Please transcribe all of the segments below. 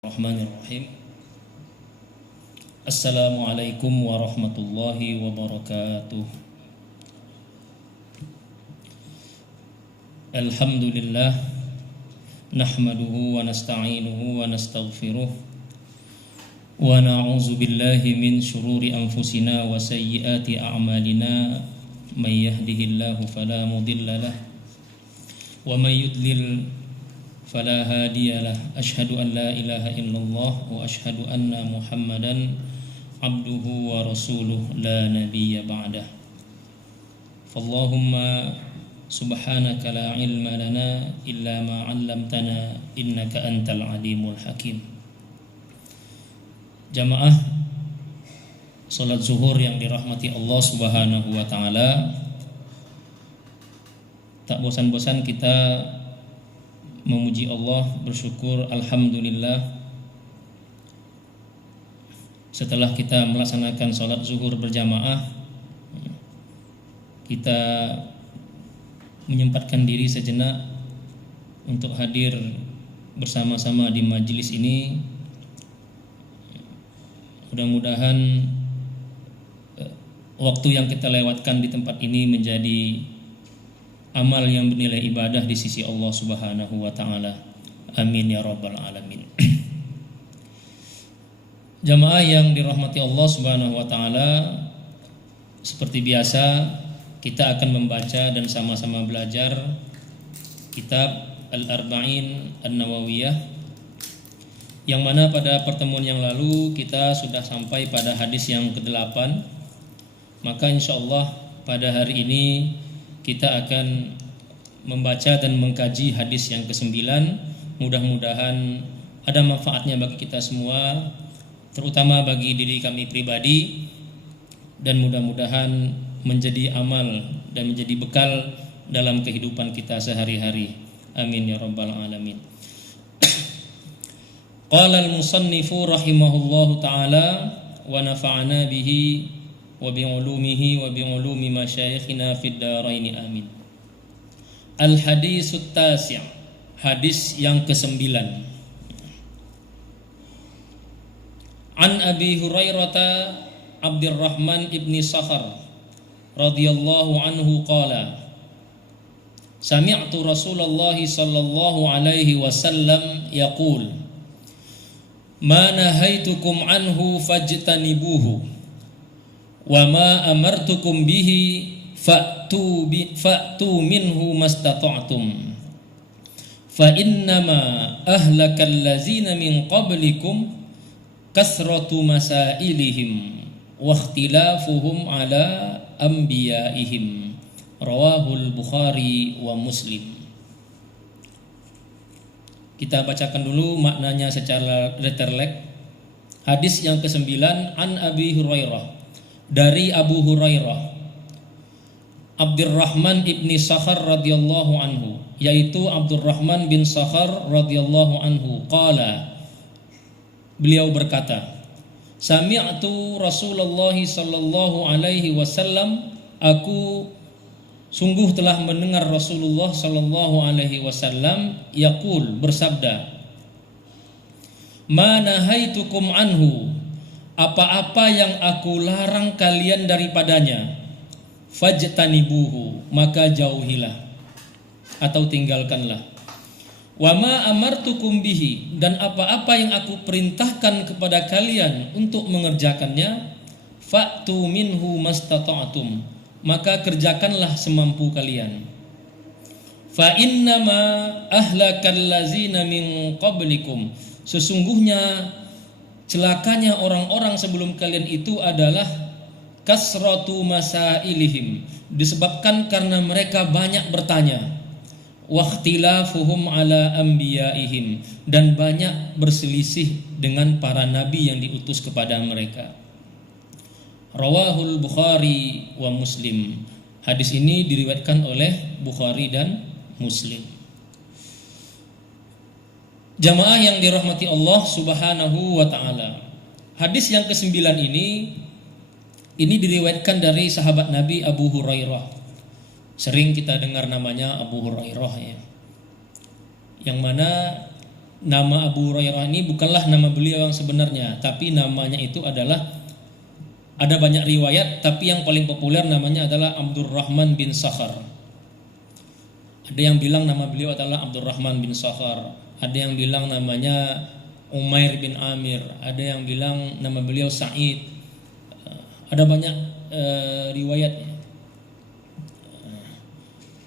Bismillahirrahmanirrahim. Assalamualaikum warahmatullahi wabarakatuh. Alhamdulillah, nahmaduhu wa nasta'inuhu wa nastaghfiruh wa na'udzu billahi min syururi anfusina wa sayyiati a'malina. May yahdihillahu fala mudilla lahu wa may yudlil فلا هادي له أشهد أن لا إله إلا الله وأشهد أن محمدا عبده ورسوله لا نبي بعده فاللهم سبحانك لا علم لنا إلا ما علمتنا إنك أنت العليم الحكيم. Jamaah salat zuhur yang dirahmati Allah Subhanahu wa taala, tak bosan-bosan kita memuji Allah, bersyukur, alhamdulillah. Setelah kita melaksanakan sholat zuhur berjamaah, kita menyempatkan diri sejenak untuk hadir bersama-sama di majelis ini. Mudah-mudahan waktu yang kita lewatkan di tempat ini menjadi amal yang bernilai ibadah di sisi Allah Subhanahu wa taala. Amin ya rabbal alamin. Jamaah yang dirahmati Allah Subhanahu wa taala, seperti biasa kita akan membaca dan sama-sama belajar kitab Al-Arba'in An-Nawawiyah, yang mana pada pertemuan yang lalu kita sudah sampai pada hadis yang ke-8. Maka insyaallah pada hari ini kita akan membaca dan mengkaji hadis yang ke-9. Mudah-mudahan ada manfaatnya bagi kita semua, terutama bagi diri kami pribadi, dan mudah-mudahan menjadi amal dan menjadi bekal dalam kehidupan kita sehari-hari. Amin ya rabbal alamin. Qala al-musannifu rahimahullahu ta'ala wa nafa'ana bihi wa bi'ulumihi wa bi'ulumi masyayikhina fid daraini amin. Al-hadisut tasi', hadis yang ke-9. An Abi Hurairah Abdurrahman ibni Sakhar radhiyallahu anhu qala sami'tu Rasulullah sallallahu alaihi wasallam yaqul ma nahaitukum anhu fajtanibuhu wa ma amartukum bihi fa'tu minhu mastata'tum fa innama ahlakal ladzina min qablikum kasratu masailihim wa ikhtilafuhum ala anbiya'ihim. Rawahul Bukhari wa Muslim. Kita bacakan dulu maknanya secara letterlek. Hadis yang ke-9, an Abi Hurairah, dari Abu Hurairah Abdurrahman ibni Sakhar radhiyallahu anhu, yaitu Abdurrahman bin Sakhar radhiyallahu anhu, qala, beliau berkata, sami'tu Rasulullah sallallahu alaihi wasallam, aku sungguh telah mendengar Rasulullah sallallahu alaihi wasallam yaqul, bersabda, ma nahaitukum anhu, apa-apa yang aku larang kalian daripadanya, fajtanibuhu, maka jauhilah atau tinggalkanlah. Wa ma amartukum bihi, dan apa-apa yang aku perintahkan kepada kalian untuk mengerjakannya, fa'tu minhu mastata'tum, maka kerjakanlah semampu kalian. Fa innama ahlakal ladzina min qablikum, sesungguhnya celakanya orang-orang sebelum kalian itu adalah kasratu masailihim, disebabkan karena mereka banyak bertanya, wa ikhtilafuhum ala anbiya'ihim, dan banyak berselisih dengan para nabi yang diutus kepada mereka. Rawahul Bukhari wa Muslim. Hadis ini diriwayatkan oleh Bukhari dan Muslim. Jamaah yang dirahmati Allah Subhanahu wa taala, hadis yang ke-9 ini diriwayatkan dari sahabat Nabi Abu Hurairah. Sering kita dengar namanya Abu Hurairah ya. Yang mana Nama Abu Hurairah ini bukanlah nama beliau yang sebenarnya, tapi namanya itu adalah, ada banyak riwayat, tapi yang paling populer namanya adalah Abdurrahman bin Sakhar. Ada yang bilang nama beliau adalah Abdurrahman bin Sakhar, ada yang bilang namanya Umair bin Amir, ada yang bilang nama beliau Sa'id. Ada banyak riwayatnya.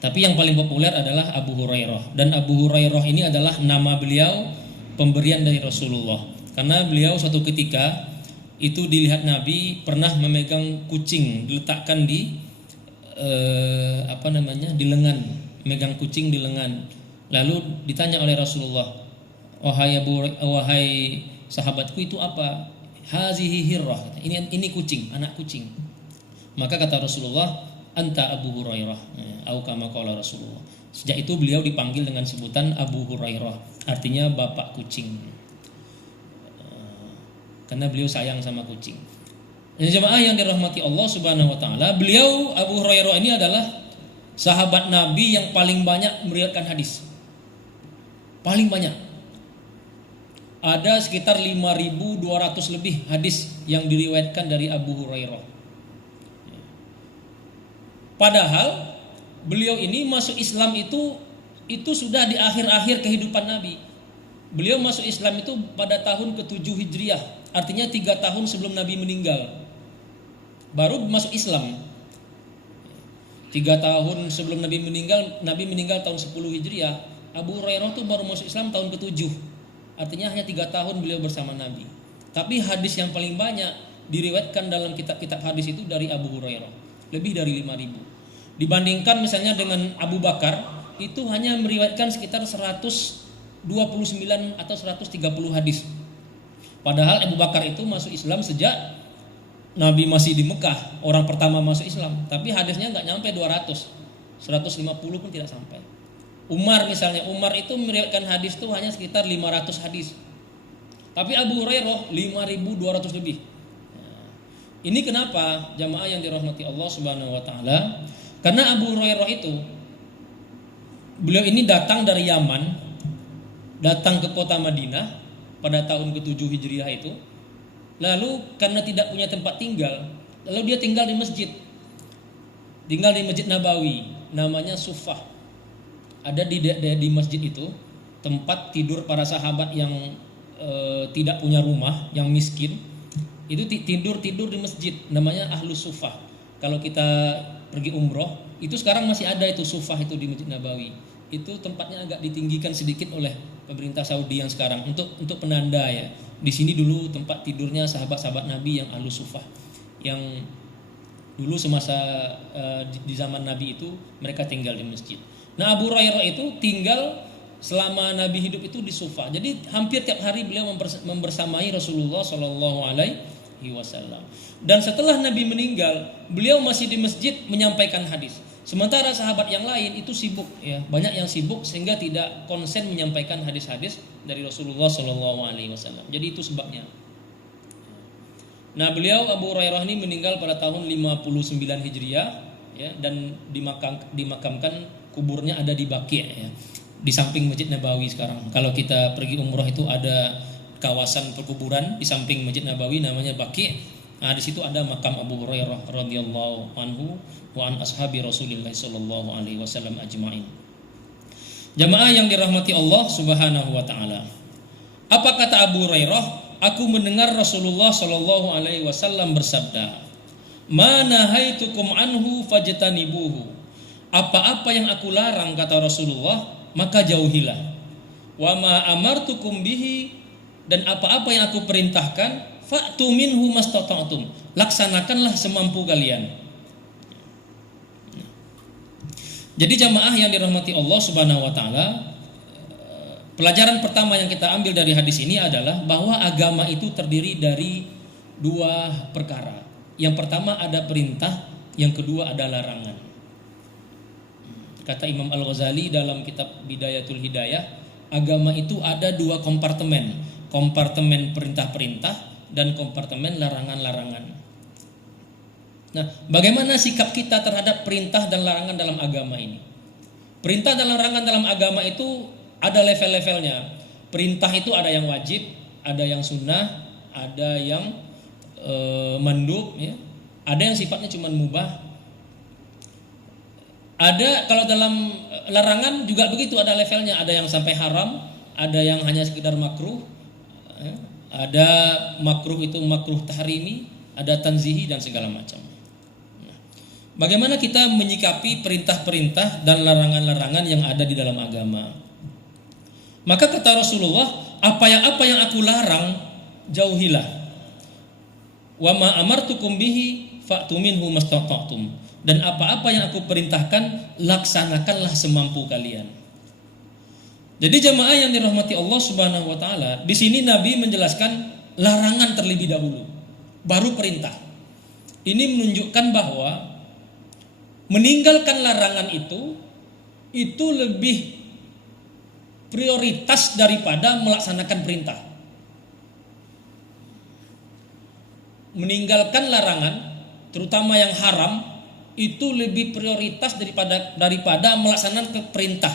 Tapi yang paling populer adalah Abu Hurairah. Dan Abu Hurairah ini adalah nama beliau pemberian dari Rasulullah. Karena beliau suatu ketika itu dilihat Nabi pernah memegang kucing, diletakkan di di lengan, megang kucing di lengan. Lalu ditanya oleh Rasulullah, wahai sahabatku, itu apa? Hazihi hirrah. Ini kucing, anak kucing. Maka kata Rasulullah, anta Abu Hurairah, au kama qala Rasulullah. Sejak itu beliau dipanggil dengan sebutan Abu Hurairah, artinya bapak kucing. Karena beliau sayang sama kucing. Dan jemaah yang dirahmati Allah Subhanahu wa taala, beliau Abu Hurairah ini adalah sahabat Nabi yang paling banyak meriwayatkan hadis. Paling banyak. Ada sekitar 5.200 lebih hadis yang diriwayatkan dari Abu Hurairah. Padahal beliau ini masuk Islam itu sudah di akhir-akhir kehidupan Nabi. Beliau masuk Islam itu pada tahun ke-7 Hijriah, artinya 3 tahun sebelum Nabi meninggal. Baru masuk Islam. 3 tahun sebelum Nabi meninggal tahun 10 Hijriah. Abu Hurairah itu baru masuk Islam tahun ke-7. Artinya hanya 3 tahun beliau bersama Nabi. Tapi hadis yang paling banyak diriwayatkan dalam kitab-kitab hadis itu dari Abu Hurairah, lebih dari 5.000. Dibandingkan misalnya dengan Abu Bakar, itu hanya meriwayatkan sekitar 129 atau 130 hadis. Padahal Abu Bakar itu masuk Islam sejak Nabi masih di Mekah, orang pertama masuk Islam. Tapi hadisnya nggak nyampe 200, 150 pun tidak sampai. Umar misalnya, Umar itu meriwayatkan hadis itu hanya sekitar 500 hadis. Tapi Abu Hurairah 5.200 lebih. Ini kenapa jamaah yang dirahmati Allah Subhanahu wa taala? Karena Abu Hurairah itu, beliau ini datang dari Yaman, datang ke kota Madinah pada tahun ke-7 Hijriah itu. Lalu karena tidak punya tempat tinggal, lalu dia tinggal di masjid. Tinggal di Masjid Nabawi, namanya Suffah. Ada di masjid itu tempat tidur para sahabat yang tidak punya rumah, yang miskin. Itu tidur di masjid, namanya Ahlus Suffah. Kalau kita pergi umroh, itu sekarang masih ada itu Suffah itu di Masjid Nabawi. Itu tempatnya agak ditinggikan sedikit oleh pemerintah Saudi yang sekarang untuk penanda ya. Di sini dulu tempat tidurnya sahabat-sahabat Nabi yang Ahlus Suffah, yang dulu semasa di zaman Nabi itu mereka tinggal di masjid. Nah, Abu Hurairah itu tinggal selama Nabi hidup itu di Suffah. Jadi hampir tiap hari beliau membersamai Rasulullah Shallallahu Alaihi Wasallam. Dan setelah Nabi meninggal, beliau masih di masjid menyampaikan hadis. Sementara sahabat yang lain itu sibuk, ya, banyak yang sibuk sehingga tidak konsen menyampaikan hadis-hadis dari Rasulullah Shallallahu Alaihi Wasallam. Jadi itu sebabnya. Nah, beliau Abu Hurairah ini meninggal pada tahun 59 Hijriah, ya, dan dimakamkan, kuburnya ada di Baqi', ya, di samping Masjid Nabawi sekarang. Kalau kita pergi umroh itu ada kawasan perkuburan di samping Masjid Nabawi namanya Baqi'. Nah, di situ ada makam Abu Hurairah radhiyallahu anhu wa an ashabi Rasulillah sallallahu alaihi wasallam ajma'in. Jamaah yang dirahmati Allah Subhanahu wa taala. Apa kata Abu Hurairah? Aku mendengar Rasulullah sallallahu alaihi wasallam bersabda, "Ma nahaitukum anhu fajtanibuhu." Apa-apa yang aku larang, kata Rasulullah, maka jauhilah. Wa ma amartukum bihi, dan apa-apa yang aku perintahkan, fa'tu minhu mastata'tum, laksanakanlah semampu kalian. Jadi jamaah yang dirahmati Allah Subhanahu wa taala, pelajaran pertama yang kita ambil dari hadis ini adalah bahwa agama itu terdiri dari 2 perkara. Yang pertama ada perintah, yang kedua ada larangan. Kata Imam Al-Ghazali dalam kitab Bidayatul Hidayah, agama itu ada 2 kompartemen. Kompartemen perintah-perintah dan kompartemen larangan-larangan. Nah, bagaimana sikap kita terhadap perintah dan larangan dalam agama ini? Perintah dan larangan dalam agama itu ada level-levelnya. perintah itu ada yang wajib, ada yang sunnah, ada yang mandub, ya. Ada yang sifatnya cuma mubah. Ada kalau dalam larangan juga begitu, ada levelnya, ada yang sampai haram, ada yang hanya sekedar makruh, ya. Ada makruh itu makruh tahrimi, ada tanzihi dan segala macam. Bagaimana kita menyikapi perintah-perintah dan larangan-larangan yang ada di dalam agama? Maka kata Rasulullah, apa yang aku larang, jauhilah. Wa ma amartukum bihi fa'tu minhu mastata'tum. Dan apa-apa yang aku perintahkan, laksanakanlah semampu kalian. Jadi jamaah yang dirahmati Allah Subhanahu wa taala, di sini Nabi menjelaskan larangan terlebih dahulu, baru perintah. Ini menunjukkan bahwa meninggalkan larangan itu lebih prioritas daripada melaksanakan perintah. Meninggalkan larangan, terutama yang haram, itu lebih prioritas daripada melaksanakan perintah.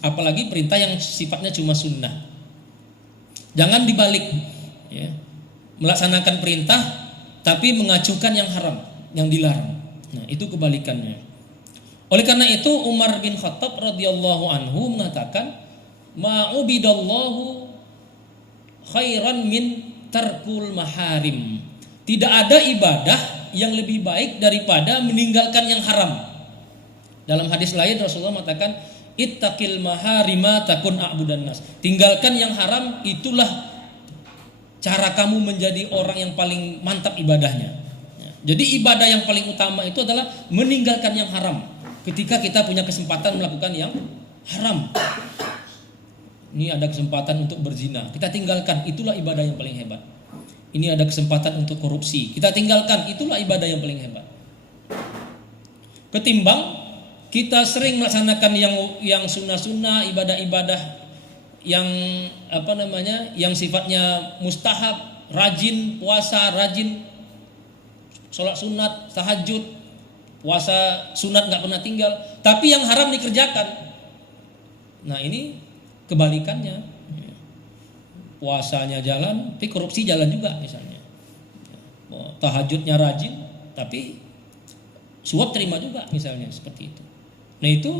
Apalagi perintah yang sifatnya cuma sunnah. Jangan dibalik, ya. Melaksanakan perintah tapi mengacuhkan yang haram, yang dilarang. Nah, itu kebalikannya. Oleh karena itu Umar bin Khattab radhiyallahu anhu mengatakan, ma'ubidallahu khairan min tarkul maharim. Tidak ada ibadah yang lebih baik daripada meninggalkan yang haram. Dalam hadis lain Rasulullah mengatakan, ittaqil maharima takun a'budan nas. Tinggalkan yang haram, itulah cara kamu menjadi orang yang paling mantap ibadahnya. Jadi ibadah yang paling utama itu adalah meninggalkan yang haram. Ketika kita punya kesempatan melakukan yang haram, ini ada kesempatan untuk berzina, kita tinggalkan, itulah ibadah yang paling hebat. Ini ada kesempatan untuk korupsi, kita tinggalkan, itulah ibadah yang paling hebat. Ketimbang kita sering melaksanakan yang sunnah-sunnah, ibadah-ibadah yang yang sifatnya mustahab, rajin puasa, rajin sholat sunat, tahajud, puasa sunat nggak pernah tinggal, tapi yang haram dikerjakan. Nah, ini kebalikannya. Puasanya jalan, tapi korupsi jalan juga misalnya. Tahajudnya rajin, tapi suap terima juga misalnya, seperti itu. Nah, itu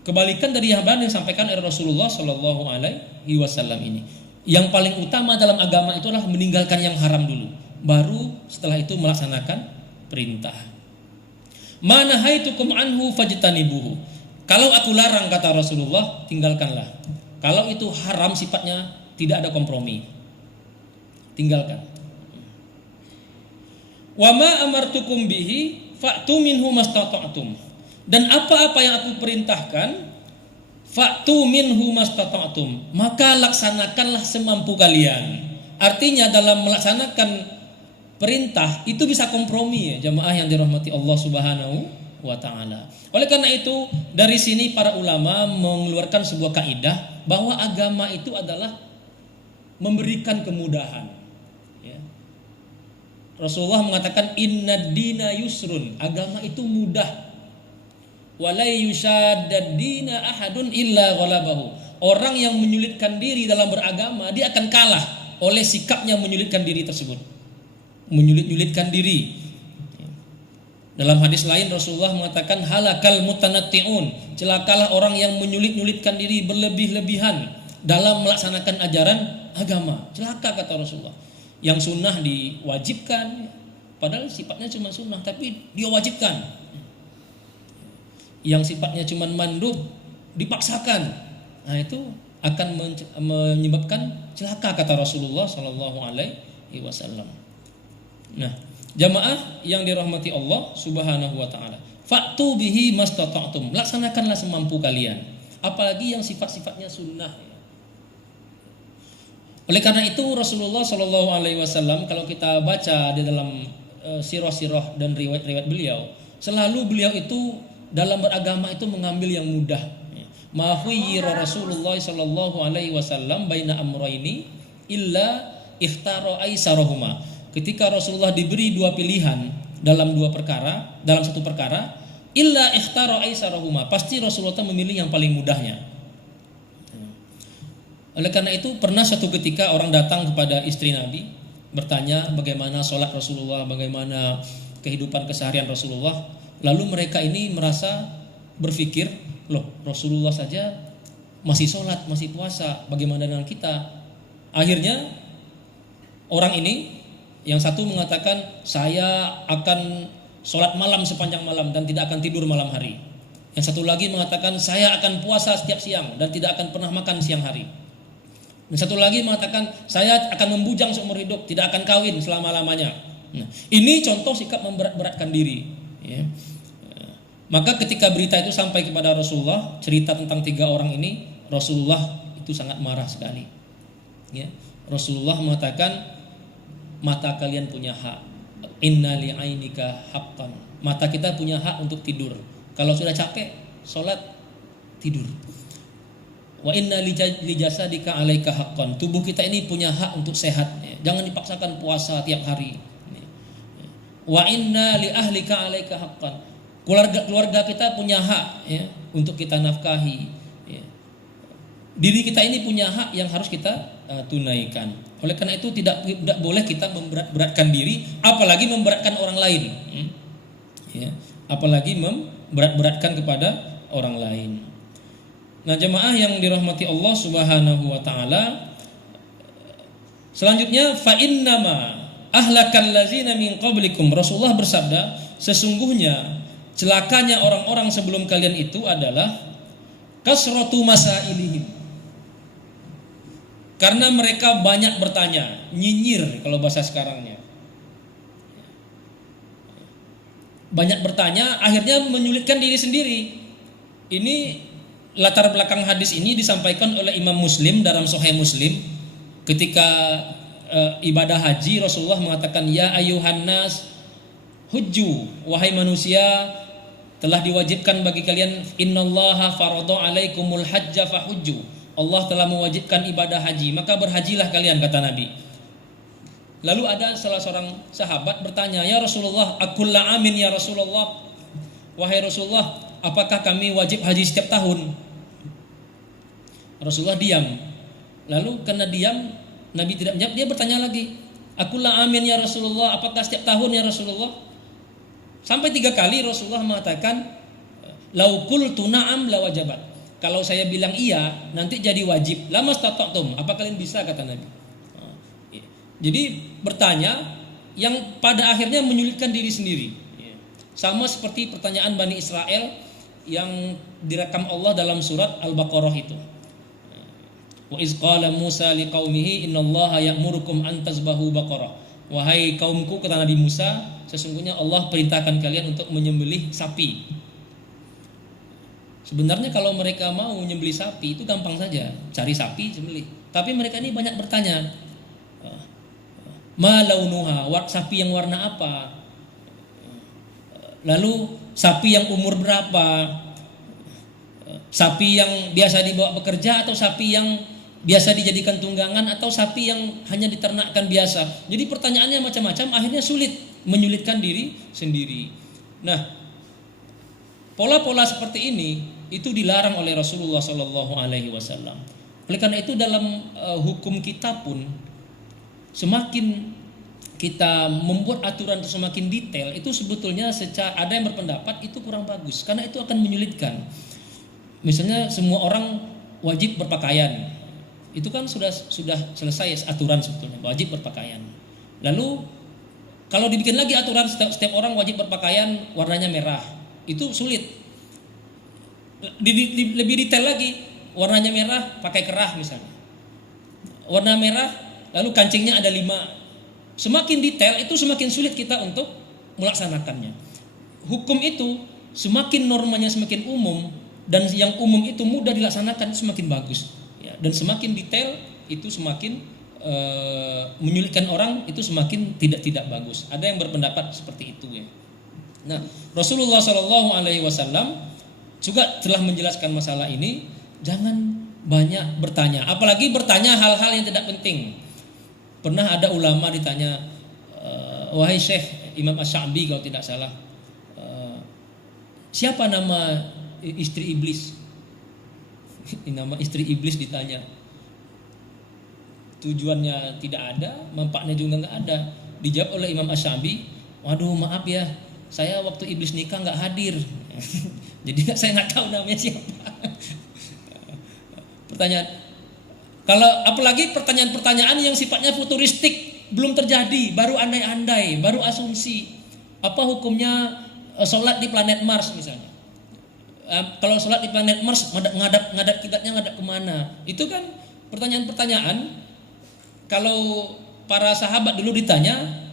kebalikan dari yang disampaikan oleh Rasulullah Shallallahu Alaihi Wasallam ini. Yang paling utama dalam agama itulah meninggalkan yang haram dulu, baru setelah itu melaksanakan perintah. Mana haitukum anhu fajtanibuhu. Kalau aku larang, kata Rasulullah, tinggalkanlah. Kalau itu haram sifatnya, tidak ada kompromi, tinggalkan. Wa ma amartukum bihi fa'tu minhu mastata'tum. Dan apa-apa yang aku perintahkan, fa'tu minhu mastata'tum, maka laksanakanlah semampu kalian. Artinya dalam melaksanakan perintah itu bisa kompromi, ya jamaah yang dirahmati Allah Subhanahu wa taala. Oleh karena itu dari sini para ulama mengeluarkan sebuah kaidah bahwa agama itu adalah memberikan kemudahan, ya. Rasulullah mengatakan innad dina yusrun, agama itu mudah. Walai yushaddad dina ahadun illa ghalabahu. Orang yang menyulitkan diri dalam beragama, dia akan kalah oleh sikapnya menyulitkan diri tersebut. Menyulit-nyulitkan diri. Dalam hadis lain Rasulullah mengatakan halakal mutanatti'un, celakalah orang yang menyulit-nyulitkan diri berlebih-lebihan dalam melaksanakan ajaran agama. Celaka, kata Rasulullah. Yang sunnah diwajibkan, padahal sifatnya cuma sunnah, tapi dia wajibkan. Yang sifatnya cuma mandub, dipaksakan. Nah, itu akan menyebabkan celaka, kata Rasulullah Shallallahu Alaihi Wasallam. Nah, jamaah yang dirahmati Allah Subhanahu wa taala, fa'tu bihi mastata'tum, laksanakanlah semampu kalian, apalagi yang sifat-sifatnya sunnah. Oleh karena itu Rasulullah Shallallahu Alaihi Wasallam, kalau kita baca di dalam sirah-sirah dan riwayat-riwayat beliau, selalu beliau itu dalam beragama itu mengambil yang mudah. Ma khuyyira Rasulullah Shallallahu Alaihi Wasallam baina amrayni illa ikhtara aisarahuma. Ketika Rasulullah diberi dua pilihan dalam satu perkara, illa ikhtara aisarahuma, pasti Rasulullah memilih yang paling mudahnya. Oleh karena itu pernah suatu ketika orang datang kepada istri Nabi bertanya bagaimana sholat Rasulullah, bagaimana kehidupan keseharian Rasulullah. Lalu mereka ini merasa berpikir, loh Rasulullah saja masih sholat, masih puasa, bagaimana dengan kita? Akhirnya orang ini yang satu mengatakan saya akan sholat malam sepanjang malam dan tidak akan tidur malam hari. Yang satu lagi mengatakan saya akan puasa setiap siang dan tidak akan pernah makan siang hari. Dan satu lagi mengatakan saya akan membujang seumur hidup, tidak akan kawin selama-lamanya. Nah, ini contoh sikap memberat-beratkan diri. Ya. Maka ketika berita itu sampai kepada Rasulullah, cerita tentang 3 orang ini, Rasulullah itu sangat marah sekali. Ya. Rasulullah mengatakan, mata kalian punya hak. Inna li'ainika haqqan. Mata kita punya hak untuk tidur. Kalau sudah capek, sholat, tidur. Wa inna lijasadika alaika haqqan. Tubuh kita ini punya hak untuk sehat. Jangan dipaksakan puasa tiap hari. Wa inna li ahlika alaika haqqan. Keluarga kita punya hak ya, untuk kita nafkahi. Ya. Diri kita ini punya hak yang harus kita tunaikan. Oleh karena itu tidak boleh kita memberat-beratkan diri, apalagi memberatkan orang lain. Ya. Apalagi memberat-beratkan kepada orang lain. Nah, jemaah yang dirahmati Allah Subhanahu wa taala, selanjutnya fa innama ahlakal ladzina min qablikum. Rasulullah bersabda, sesungguhnya celakanya orang-orang sebelum kalian itu adalah kasratu masailihim. Karena mereka banyak bertanya, nyinyir kalau bahasa sekarangnya. Banyak bertanya, akhirnya menyulitkan diri sendiri. Ini latar belakang hadis ini disampaikan oleh Imam Muslim dalam Sahih Muslim ketika ibadah haji. Rasulullah mengatakan, ya ayuhan nas hujju, wahai manusia, telah diwajibkan bagi kalian, innallaha farada alaikumul hajja fahujju. Allah telah mewajibkan ibadah haji, maka berhajilah kalian, kata Nabi. Lalu ada salah seorang sahabat bertanya, ya Rasulullah, akulla amin ya Rasulullah. Wahai Rasulullah, apakah kami wajib haji setiap tahun? Rasulullah diam. Lalu karena diam, Nabi tidak menjawab, dia bertanya lagi, akulla amin ya Rasulullah, apakah setiap tahun ya Rasulullah? Sampai 3 kali Rasulullah mengatakan, lau qultu na'am la wajabat. Kalau saya bilang iya, nanti jadi wajib. Lama stata'tum, apa kalian bisa, kata Nabi. Jadi bertanya yang pada akhirnya menyulitkan diri sendiri. Sama seperti pertanyaan Bani Israel yang direkam Allah dalam surat Al-Baqarah itu. Wa iz qala Musa liqaumihi innallaha ya'murukum an tazbahu baqarah. Wahai kaumku, kata Nabi Musa, sesungguhnya Allah perintahkan kalian untuk menyembelih sapi. Sebenarnya kalau mereka mau menyembelih sapi itu gampang saja, cari sapi sembelih. Tapi mereka ini banyak bertanya, ma launuha, sapi yang warna apa? Lalu sapi yang umur berapa? Sapi yang biasa dibawa bekerja atau sapi yang biasa dijadikan tunggangan atau sapi yang hanya diternakkan biasa? Jadi pertanyaannya macam-macam, akhirnya sulit, menyulitkan diri sendiri. Nah, pola-pola seperti ini itu dilarang oleh Rasulullah Sallallahu Alaihi Wasallam. Oleh karena itu dalam hukum kita pun semakin kita membuat aturan semakin detail, itu sebetulnya ada yang berpendapat itu kurang bagus karena itu akan menyulitkan. Misalnya semua orang wajib berpakaian, itu kan sudah selesai aturan sebetulnya, wajib berpakaian. Lalu kalau dibikin lagi aturan setiap orang wajib berpakaian warnanya merah, itu sulit. Lebih detail lagi, warnanya merah pakai kerah misalnya, warna merah lalu kancingnya ada 5. Semakin detail itu semakin sulit kita untuk melaksanakannya. Hukum itu semakin normanya semakin umum dan yang umum itu mudah dilaksanakan itu semakin bagus ya. Dan semakin detail itu semakin menyulitkan orang, itu semakin tidak bagus. Ada yang berpendapat seperti itu ya. Nah, Rasulullah SAW juga telah menjelaskan masalah ini, jangan banyak bertanya, apalagi bertanya hal-hal yang tidak penting. Pernah ada ulama ditanya, wahai Syekh Imam Asy-Sya'bi kalau tidak salah, siapa nama istri iblis? Nama istri iblis ditanya. tujuannya tidak ada, manfaatnya juga nggak ada. Dijawab oleh Imam Asy-Syafi'i, waduh maaf ya, saya waktu iblis nikah nggak hadir, jadi saya nggak tahu namanya siapa. Pertanyaan, kalau apalagi pertanyaan-pertanyaan yang sifatnya futuristik, belum terjadi, baru andai-andai, baru asumsi. Apa hukumnya sholat di planet Mars misalnya? Kalau sholat di planet Mars ngadap kiblatnya ngadap kemana? Itu kan pertanyaan-pertanyaan. Kalau para sahabat dulu ditanya,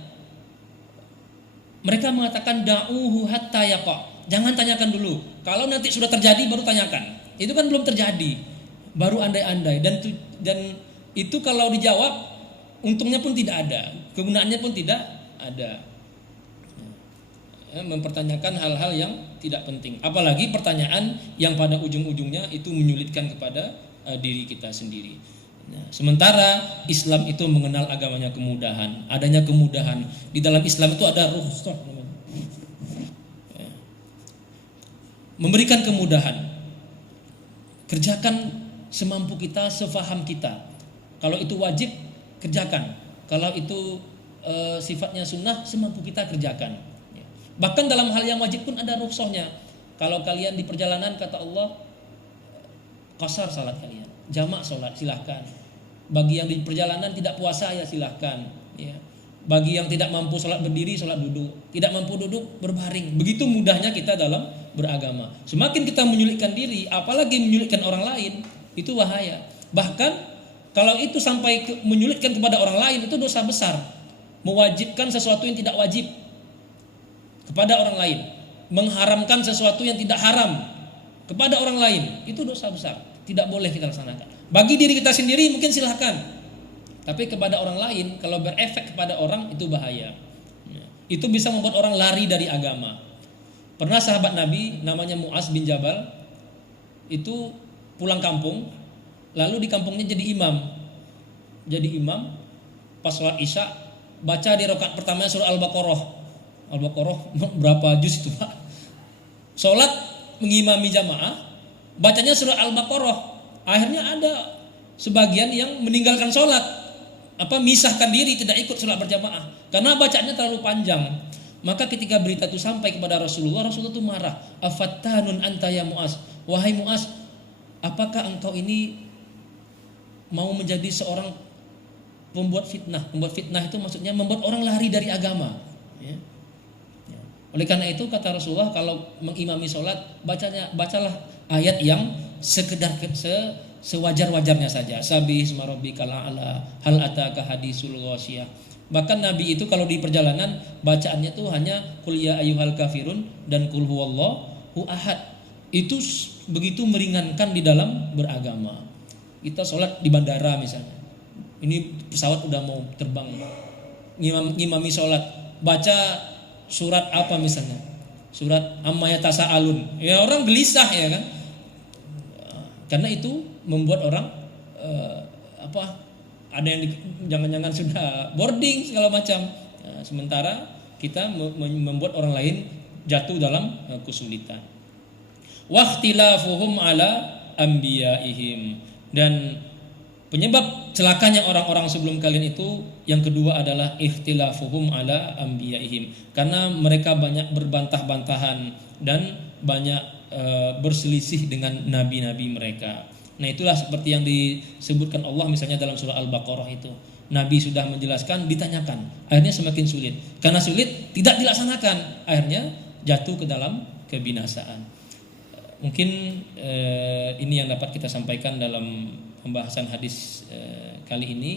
mereka mengatakan da'uhu hatta yaqa. Jangan tanyakan dulu. Kalau nanti sudah terjadi baru tanyakan. Itu kan belum terjadi, baru andai-andai. Dan itu kalau dijawab, untungnya pun tidak ada, kegunaannya pun tidak ada. Mempertanyakan hal-hal yang tidak penting, apalagi pertanyaan yang pada ujung-ujungnya itu menyulitkan kepada diri kita sendiri. Nah, sementara Islam itu mengenal agamanya kemudahan, adanya kemudahan di dalam Islam itu ada rukhsah, memberikan kemudahan, kerjakan semampu kita, sefaham kita. Kalau itu wajib kerjakan, kalau itu sifatnya sunnah semampu kita kerjakan. Bahkan dalam hal yang wajib pun ada rukhsahnya. Kalau kalian di perjalanan kata Allah, qasar salat kalian, jamak salat silahkan. Bagi yang di perjalanan tidak puasa ya silahkan. Ya. Bagi yang tidak mampu salat berdiri, salat duduk. Tidak mampu duduk, berbaring. Begitu mudahnya kita dalam beragama. Semakin kita menyulitkan diri, apalagi menyulitkan orang lain, itu bahaya. Bahkan kalau itu sampai menyulitkan kepada orang lain, itu dosa besar. Mewajibkan sesuatu yang tidak wajib kepada orang lain, mengharamkan sesuatu yang tidak haram kepada orang lain, itu dosa besar, tidak boleh kita laksanakan. Bagi diri kita sendiri mungkin silahkan, tapi kepada orang lain kalau berefek kepada orang itu bahaya. Itu bisa membuat orang lari dari agama. Pernah sahabat Nabi namanya Mu'az bin Jabal itu pulang kampung, lalu di kampungnya jadi imam. Pas sholat isya baca di rakaat pertama surah Al-Baqarah berapa juz itu Pak? Sholat mengimami jamaah, bacanya surah Al-Baqarah. Akhirnya ada sebagian yang meninggalkan sholat, misahkan diri, tidak ikut sholat berjamaah karena bacaannya terlalu panjang. Maka ketika berita itu sampai kepada Rasulullah itu marah. Afattanun anta ya Mu'az, wahai Mu'az, apakah engkau ini mau menjadi seorang pembuat fitnah? Pembuat fitnah itu maksudnya membuat orang lari dari agama. Ya. Oleh karena itu kata Rasulullah, kalau mengimami sholat bacalah ayat yang sekedar sewajar-wajarnya saja. Sabih isma rabbikal a'la, hal ataka hadisul ghasyiyah. Bahkan Nabi itu kalau di perjalanan bacaannya tuh hanya qul ya ayyuhal kafirun dan qul huwallahu ahad. Itu begitu meringankan di dalam beragama. Kita sholat di bandara misalnya, ini pesawat udah mau terbang, ngimami sholat, baca surat apa misalnya, surat amma yatasaalun, ya orang gelisah ya kan, karena itu membuat orang ada yang jangan-jangan sudah boarding segala macam. Nah, sementara kita membuat orang lain jatuh dalam kesulitan. Waqtilafuhum ala anbiyaihim, dan penyebab celakanya orang-orang sebelum kalian itu yang kedua adalah ikhtilafuhum ala anbiyaihim, karena mereka banyak berbantah-bantahan dan banyak berselisih dengan nabi-nabi mereka. Nah itulah seperti yang disebutkan Allah misalnya dalam surah Al-Baqarah itu. Nabi sudah menjelaskan, ditanyakan, akhirnya semakin sulit. Karena sulit tidak dilaksanakan, akhirnya jatuh ke dalam kebinasaan. Mungkin ini yang dapat kita sampaikan dalam pembahasan hadis kali ini.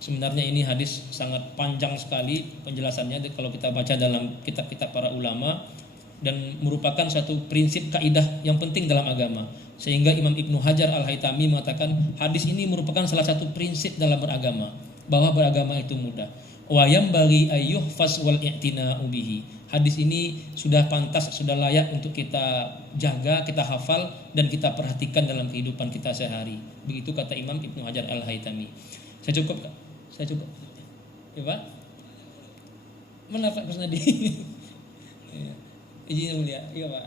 Sebenarnya ini hadis sangat panjang sekali penjelasannya kalau kita baca dalam kitab-kitab para ulama, dan merupakan satu prinsip kaidah yang penting dalam agama. Sehingga Imam Ibnu Hajar Al-Haytami mengatakan hadis ini merupakan salah satu prinsip dalam beragama, bahwa beragama itu mudah. Wa yambaghi ayyuhfaz wal i'tina'u bihi. Hadis ini sudah pantas, sudah layak untuk kita jaga, kita hafal dan kita perhatikan dalam kehidupan kita sehari. Begitu kata Imam Ibnu Hajar Al-Haytami. Saya cukup. Ya Pak? Mana Pak Kusnadi? Izin yang mulia. Iya Pak.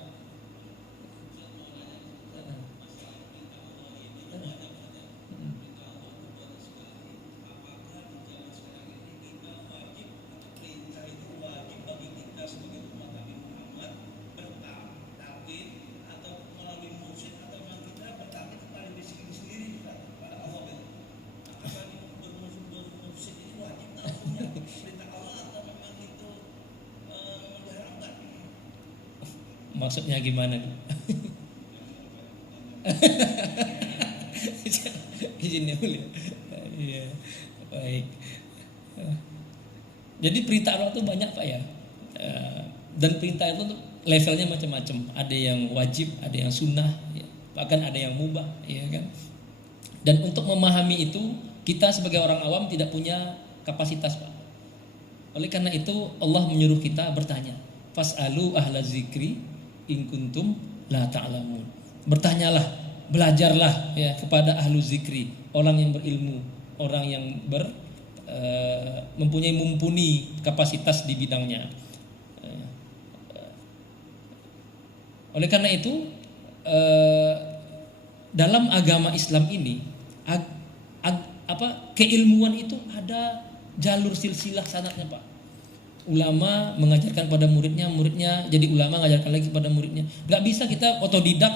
Maksudnya gimana? Izin ya mulia. Iya, baik. Jadi perintah Allah itu banyak Pak ya. Dan perintah itu levelnya macam-macam. Ada yang wajib, ada yang sunnah, ya. Bahkan ada yang mubah, ya kan. Dan untuk memahami itu kita sebagai orang awam tidak punya kapasitas Pak. Oleh karena itu Allah menyuruh kita bertanya. Fas'alu ahla zikri in kuntum la ta'lamun. Bertanyalah, belajarlah ya kepada ahlu zikri, orang yang berilmu, orang yang mempunyai mumpuni kapasitas di bidangnya. Oleh karena itu dalam agama Islam ini keilmuan itu ada jalur silsilah sanadnya Pak. Ulama mengajarkan pada muridnya, muridnya jadi ulama mengajarkan lagi kepada muridnya. Gak bisa kita otodidak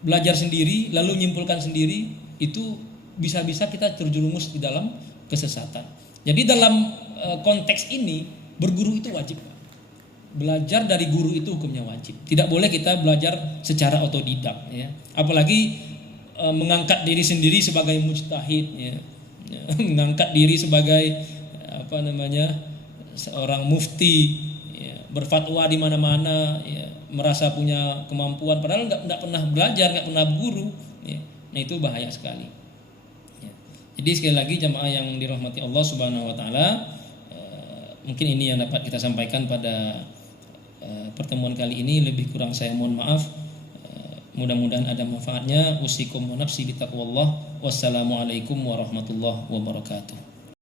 belajar sendiri lalu menyimpulkan sendiri, itu bisa-bisa kita terjerumus di dalam kesesatan. Jadi dalam konteks ini berguru itu wajib. Belajar dari guru itu hukumnya wajib. Tidak boleh kita belajar secara otodidak ya. Apalagi mengangkat diri sendiri sebagai mujtahid ya. Mengangkat diri sebagai seorang mufti ya, berfatwa di mana-mana ya, merasa punya kemampuan padahal nggak pernah belajar, nggak pernah guru ya. Nah itu bahaya sekali ya. Jadi sekali lagi jamaah yang dirahmati Allah Subhanahu wa taala, mungkin ini yang dapat kita sampaikan pada pertemuan kali ini. Lebih kurang saya mohon maaf. Mudah-mudahan ada manfaatnya. Usikum wa nafsi bitaqwallah. Wassalamualaikum warahmatullahi wabarakatuh.